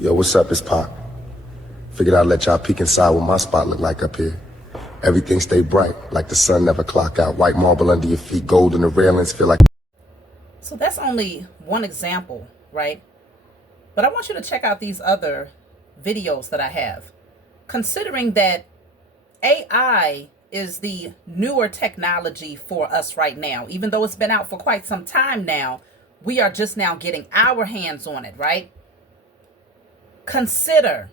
Yo, what's up? It's Pop. Figured I'd let y'all peek inside what my spot look like up here. Everything stay bright, like the sun never clock out. White marble under your feet, gold in the railings, feel like... So that's only one example, right? But I want you to check out these other videos that I have. Considering that AI is the newer technology for us right now, even though it's been out for quite some time now, we are just now getting our hands on it, right? Consider,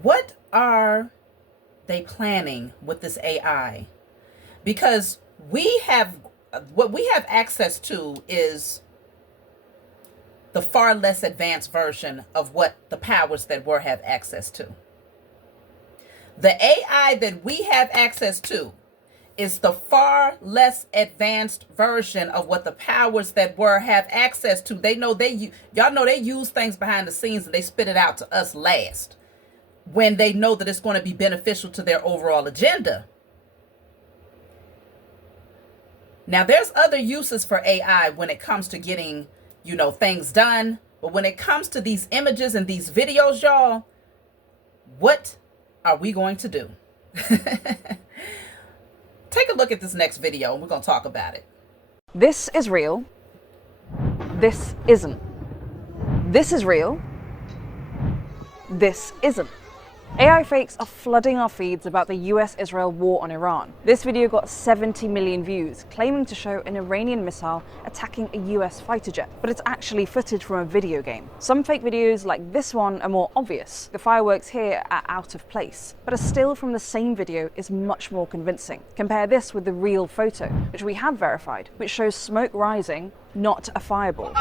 what are they planning with this AI? Because what we have access to is the far less advanced version of what the powers that were have access to. The AI that we have access to is the far less advanced version of what the powers that were have access to. Y'all know they use things behind the scenes and they spit it out to us last when they know that it's going to be beneficial to their overall agenda. Now, there's other uses for AI when it comes to getting, things done. But when it comes to these images and these videos, y'all, what are we going to do? Take a look at this next video and we're going to talk about it. This is real. This isn't. This is real. This isn't. AI fakes are flooding our feeds about the US-Israel war on Iran. This video got 70 million views, claiming to show an Iranian missile attacking a US fighter jet, but it's actually footage from a video game. Some fake videos like this one are more obvious. The fireworks here are out of place, but a still from the same video is much more convincing. Compare this with the real photo, which we have verified, which shows smoke rising, not a fireball.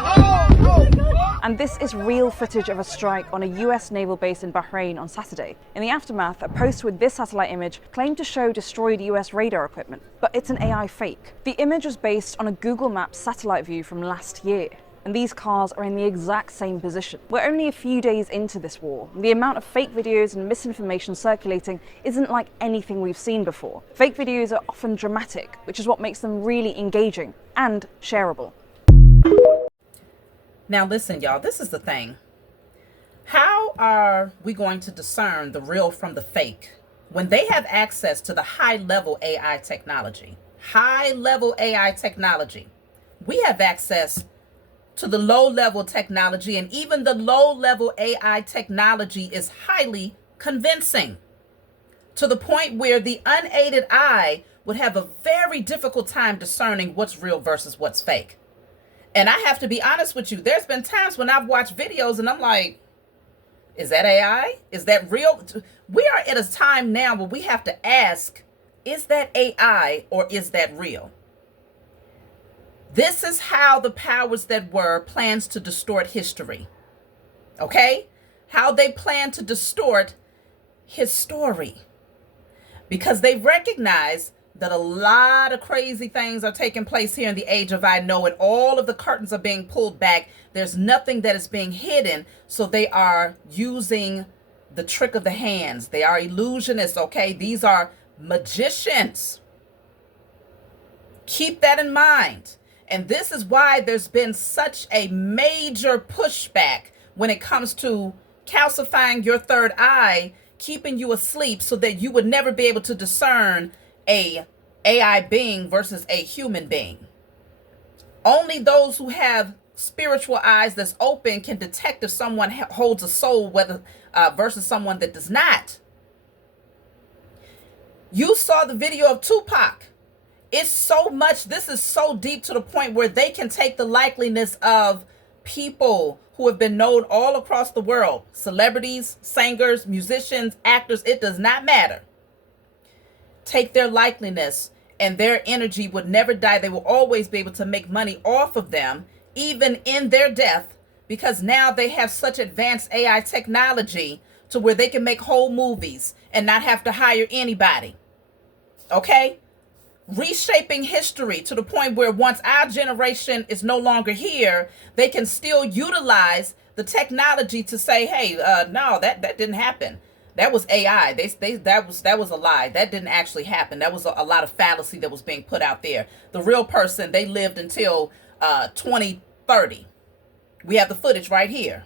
And this is real footage of a strike on a US naval base in Bahrain on Saturday. In the aftermath, a post with this satellite image claimed to show destroyed US radar equipment, but it's an AI fake. The image was based on a Google Maps satellite view from last year, and these cars are in the exact same position. We're only a few days into this war. The amount of fake videos and misinformation circulating isn't like anything we've seen before. Fake videos are often dramatic, which is what makes them really engaging and shareable. Now listen, y'all, this is the thing. How are we going to discern the real from the fake when they have access to the high-level AI technology? High-level AI technology. We have access to the low-level technology, and even the low-level AI technology is highly convincing, to the point where the unaided eye would have a very difficult time discerning what's real versus what's fake. And I have to be honest with you, there's been times when I've watched videos and I'm like, is that AI? Is that real? We are at a time now where we have to ask, is that AI or is that real? This is how the powers that were plans to distort history. Okay? How they plan to distort his story. Because they recognize that a lot of crazy things are taking place here in the age of I know, and all of the curtains are being pulled back. There's nothing that is being hidden. So they are using the trick of the hands. They are illusionists, okay? These are magicians. Keep that in mind. And this is why there's been such a major pushback when it comes to calcifying your third eye, keeping you asleep so that you would never be able to discern a AI being versus a human being. Only those who have spiritual eyes that's open can detect if someone holds a soul, whether versus someone that does not. You saw the video of Tupac. It's so much, this is so deep to the point where they can take the likeliness of people who have been known all across the world, celebrities, singers, musicians, actors, it does not matter. Take their likeliness and their energy would never die. They will always be able to make money off of them, even in their death, because now they have such advanced AI technology to where they can make whole movies and not have to hire anybody. Okay? Reshaping history to the point where once our generation is no longer here, they can still utilize the technology to say, hey, no, that didn't happen. That was AI. That was a lie. That didn't actually happen. That was a lot of fallacy that was being put out there. The real person, they lived until 2030. We have the footage right here.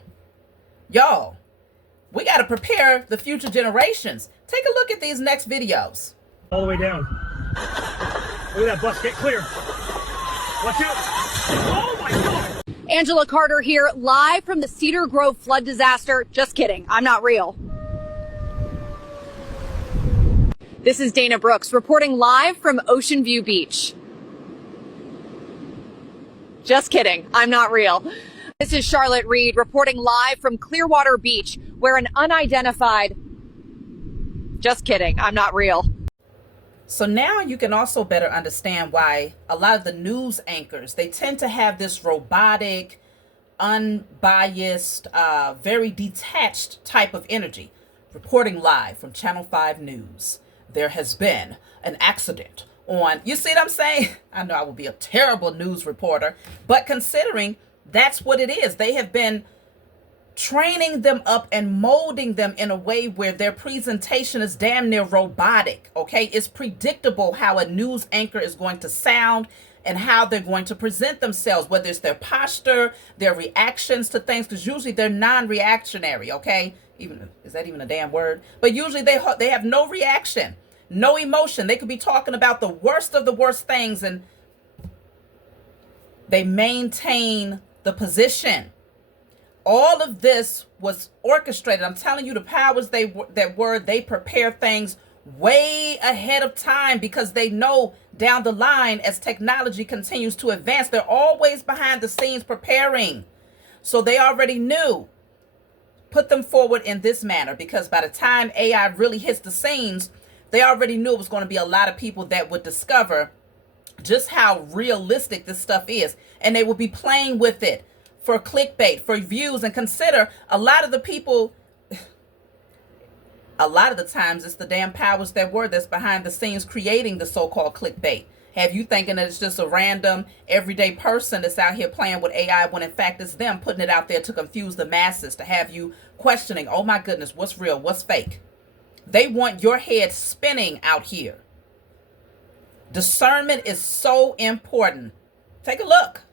Y'all, we got to prepare the future generations. Take a look at these next videos. All the way down. Look at that bus. Get clear. Watch out. Oh my God. Angela Carter here, live from the Cedar Grove flood disaster. Just kidding. I'm not real. This is Dana Brooks reporting live from Ocean View Beach. Just kidding. I'm not real. This is Charlotte Reed reporting live from Clearwater Beach, where an unidentified... Just kidding. I'm not real. So now you can also better understand why a lot of the news anchors, they tend to have this robotic, unbiased, very detached type of energy. Reporting live from Channel 5 News. There has been an accident on, you see what I'm saying? I know I would be a terrible news reporter, but considering that's what it is, they have been training them up and molding them in a way where their presentation is damn near robotic, okay? It's predictable how a news anchor is going to sound and how they're going to present themselves, whether it's their posture, their reactions to things, because usually they're non-reactionary, okay? Even, is that even a damn word? But usually they have no reaction, no emotion. They could be talking about the worst of the worst things and they maintain the position. All of this was orchestrated. I'm telling you, the powers they prepare things way ahead of time because they know down the line as technology continues to advance, they're always behind the scenes preparing. So they already knew. Put them forward in this manner because by the time AI really hits the scenes, they already knew it was going to be a lot of people that would discover just how realistic this stuff is. And they will be playing with it for clickbait, for views, and consider a lot of the people, a lot of the times it's the damn powers that were that's behind the scenes creating the so-called clickbait. Have you thinking that it's just a random everyday person that's out here playing with AI when in fact it's them putting it out there to confuse the masses, to have you questioning, oh my goodness, what's real, what's fake? They want your head spinning out here. Discernment is so important. Take a look.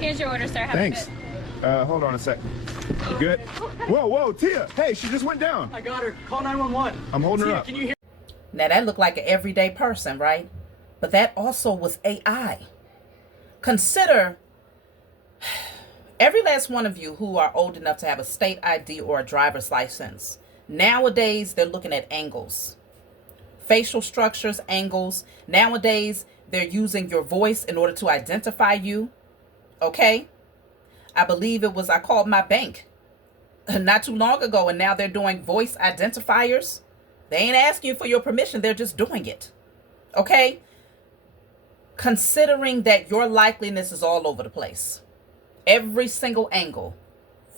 Here's your order, sir. Have Thanks. Hold on a sec. You good? Whoa, Tia. Hey, she just went down. I got her. Call 911. I'm holding her Tia, up. can you hear? Now that looked like an everyday person, right? But that also was AI. Consider every last one of you who are old enough to have a state ID or a driver's license. Nowadays, they're looking at angles, facial structures, angles. Nowadays, they're using your voice in order to identify you. Okay? I believe it was, I called my bank not too long ago, and now they're doing voice identifiers. They ain't asking you for your permission. They're just doing it. Okay? Considering that your likeliness is all over the place. Every single angle,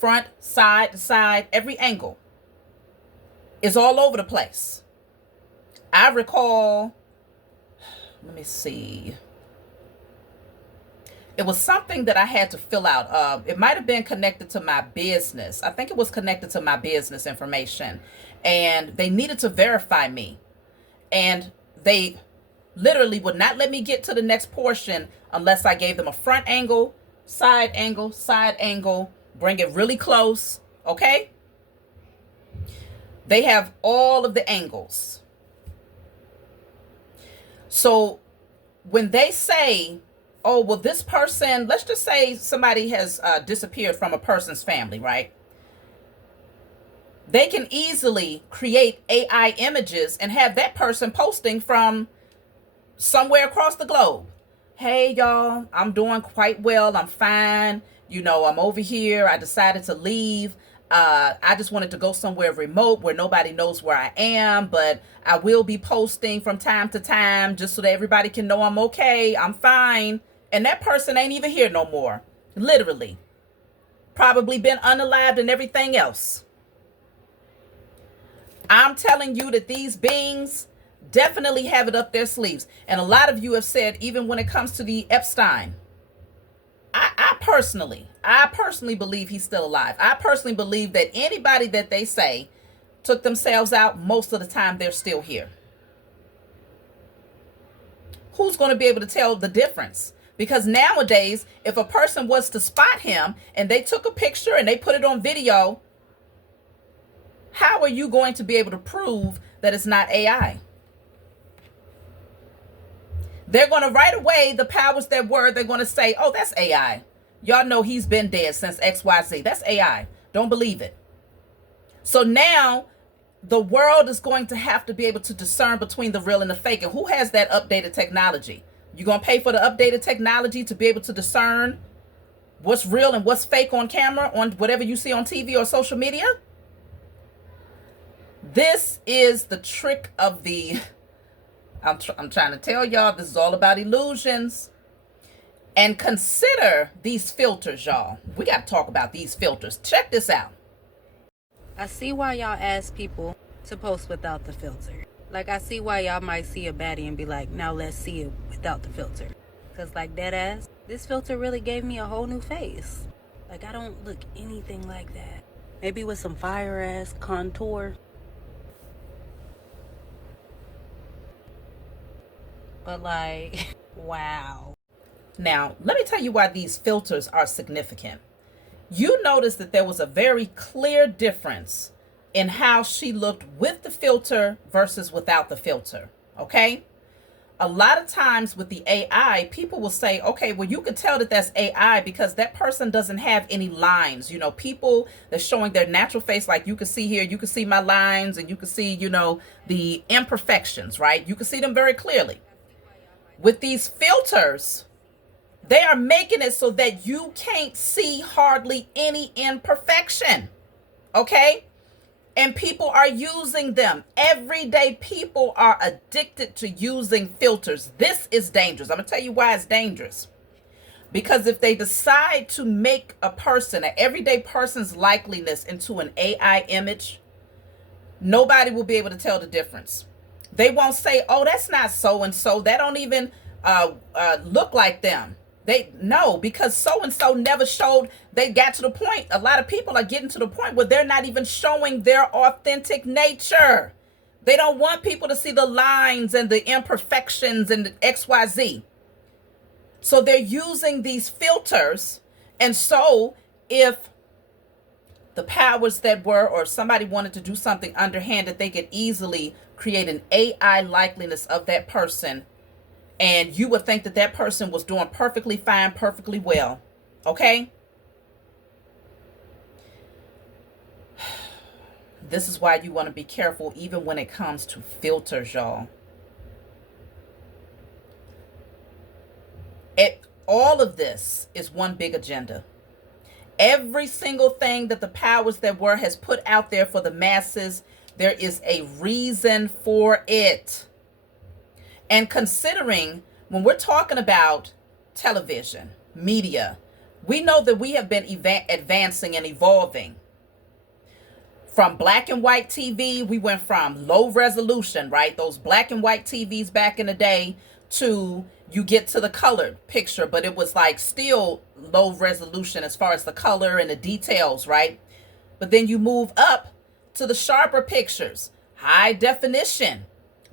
front, side to side, every angle is all over the place. I recall, let me see. It was something that I had to fill out. It might have been connected to my business. I think it was connected to my business information. And they needed to verify me. And they literally would not let me get to the next portion unless I gave them a front angle, side angle, bring it really close. Okay? They have all of the angles. So when they say, oh, well, this person, let's just say somebody has disappeared from a person's family, right? They can easily create AI images and have that person posting from somewhere across the globe. Hey, y'all, I'm doing quite well. I'm fine. You know, I'm over here. I decided to leave. I just wanted to go somewhere remote where nobody knows where I am, but I will be posting from time to time just so that everybody can know I'm okay. I'm fine. And that person ain't even here no more. Literally. Probably been unalived and everything else. I'm telling you that these beings definitely have it up their sleeves. And a lot of you have said, even when it comes to the Epstein, I personally believe he's still alive. I personally believe that anybody that they say took themselves out, most of the time they're still here. Who's going to be able to tell the difference? Because nowadays, if a person was to spot him and they took a picture and they put it on video, how are you going to be able to prove that it's not AI? They're going to right away, the powers that were, they're going to say, oh, that's AI. Y'all know he's been dead since XYZ. That's AI. Don't believe it. So now the world is going to have to be able to discern between the real and the fake. And who has that updated technology? You going to pay for the updated technology to be able to discern what's real and what's fake on camera, on whatever you see on TV or social media? This is the trick of the... I'm trying to tell y'all, this is all about illusions. And consider these filters, y'all. We got to talk about these filters. Check this out. I see why y'all ask people to post without the filter. Like, I see why y'all might see a baddie and be like, now let's see it without the filter. Because, like, dead ass, this filter really gave me a whole new face. Like, I don't look anything like that. Maybe with some fire ass contour. But, like, wow. Now, let me tell you why these filters are significant. You notice that there was a very clear difference in how she looked with the filter versus without the filter, okay? A lot of times with the AI, people will say, okay, well, you can tell that that's AI because that person doesn't have any lines. You know, people that's showing their natural face, like you can see here, you can see my lines and you can see, you know, the imperfections, right? You can see them very clearly. With these filters, they are making it so that you can't see hardly any imperfection, okay? And people are using them. Everyday people are addicted to using filters. This is dangerous. I'm going to tell you why it's dangerous. Because if they decide to make a person, an everyday person's likeness into an AI image, nobody will be able to tell the difference. They won't say, oh, that's not so-and-so. That don't even look like them. No, because so-and-so never showed. They got to the point. A lot of people are getting to the point where they're not even showing their authentic nature. They don't want people to see the lines and the imperfections and the XYZ. So they're using these filters. And so if the powers that were, or somebody wanted to do something underhanded, they could easily create an AI likeness of that person. And you would think that that person was doing perfectly fine, perfectly well. Okay? This is why you want to be careful even when it comes to filters, y'all. All of this is one big agenda. Every single thing that the powers that were has put out there for the masses, there is a reason for it. And considering when we're talking about television, media, we know that we have been advancing and evolving. From black and white TV, we went from low resolution, right? Those black and white TVs back in the day, to you get to the colored picture, but it was like still low resolution as far as the color and the details, right? But then you move up to the sharper pictures, high definition.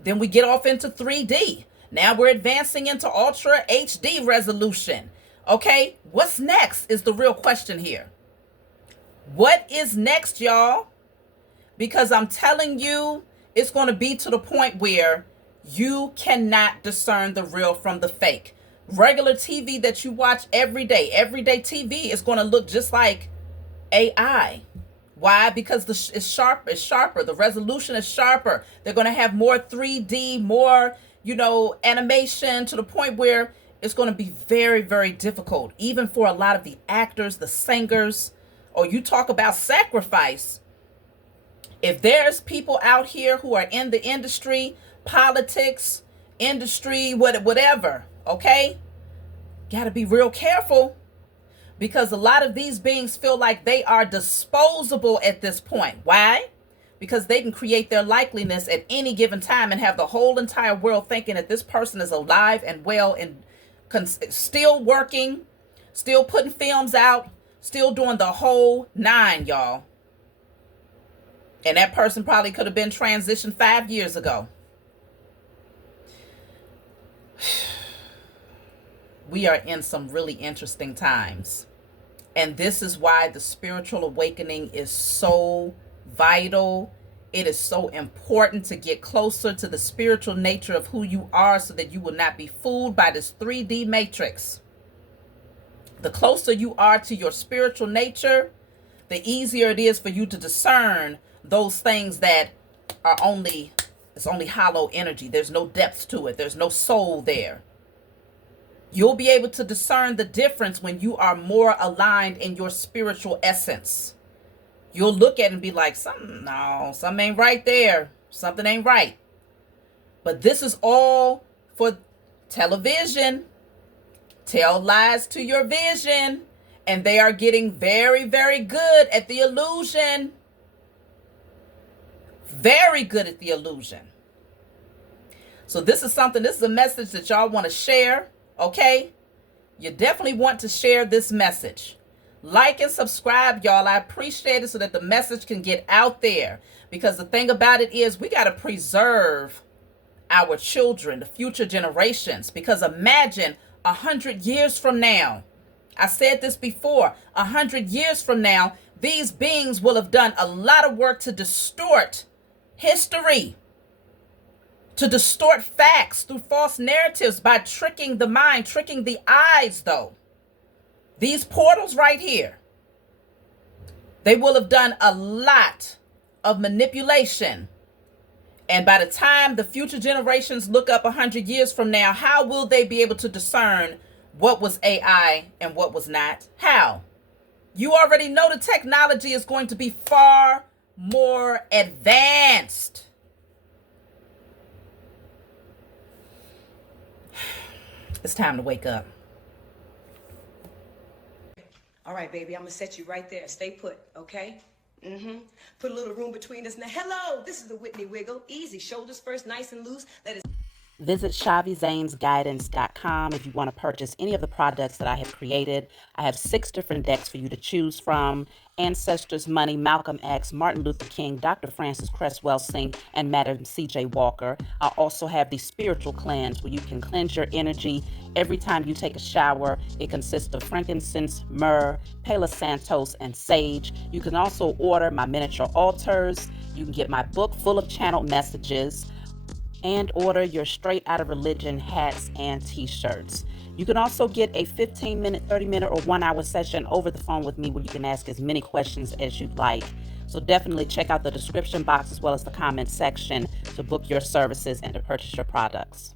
Then we get off into 3D. Now we're advancing into Ultra HD resolution. Okay, what's next is the real question here. What is next, y'all? Because I'm telling you, it's going to be to the point where you cannot discern the real from the fake. Regular TV that you watch everyday TV is going to look just like AI. Why? Because it's sharper. The resolution is sharper. They're going to have more 3D, more, animation, to the point where it's going to be very, very difficult, even for a lot of the actors, the singers. Or you talk about sacrifice. If there's people out here who are in the industry, politics, industry, whatever, okay? Got to be real careful. Because a lot of these beings feel like they are disposable at this point. Why? Because they can create their likeness at any given time and have the whole entire world thinking that this person is alive and well and still working, still putting films out, still doing the whole nine, y'all. And that person probably could have been transitioned 5 years ago. we are in some really interesting times. And this is why the spiritual awakening is so vital. It is so important to get closer to the spiritual nature of who you are so that you will not be fooled by this 3D matrix. The closer you are to your spiritual nature, the easier it is for you to discern those things that are it's only hollow energy. There's no depth to it. There's no soul there. You'll be able to discern the difference when you are more aligned in your spiritual essence. You'll look at it and be like, something ain't right there. Something ain't right. But this is all for television. Tell lies to your vision. And they are getting very, very good at the illusion. Very good at the illusion. So this is a message that y'all want to share. Okay? You definitely want to share this message. Like and subscribe, y'all. I appreciate it so that the message can get out there. Because the thing about it is we got to preserve our children, the future generations. Because imagine 100 years from now. I said this before. 100 years from now, these beings will have done a lot of work to distort history, to distort facts through false narratives by tricking the mind, tricking the eyes, though. These portals right here, they will have done a lot of manipulation. And by the time the future generations look up 100 years from now, how will they be able to discern what was AI and what was not? How? You already know the technology is going to be far more advanced. It's time to wake up. All right, baby, I'm gonna set you right there. Stay put, okay? Put a little room between us. Now, hello, this is the Whitney Wiggle. Easy, shoulders first, nice and loose. Let it. Visit ShaviZanesGuidance.com if you want to purchase any of the products that I have created. I have 6 different decks for you to choose from. Ancestors Money, Malcolm X, Martin Luther King, Dr. Francis Cress Welsing, and Madam C.J. Walker. I also have the Spiritual Cleanse where you can cleanse your energy every time you take a shower. It consists of frankincense, myrrh, Palo Santos, and sage. You can also order my miniature altars. You can get my book full of channeled messages, and order your Straight Outta Religion hats and t-shirts. You can also get a 15-minute, 30-minute, or 1-hour session over the phone with me where you can ask as many questions as you'd like. So definitely check out the description box as well as the comment section to book your services and to purchase your products.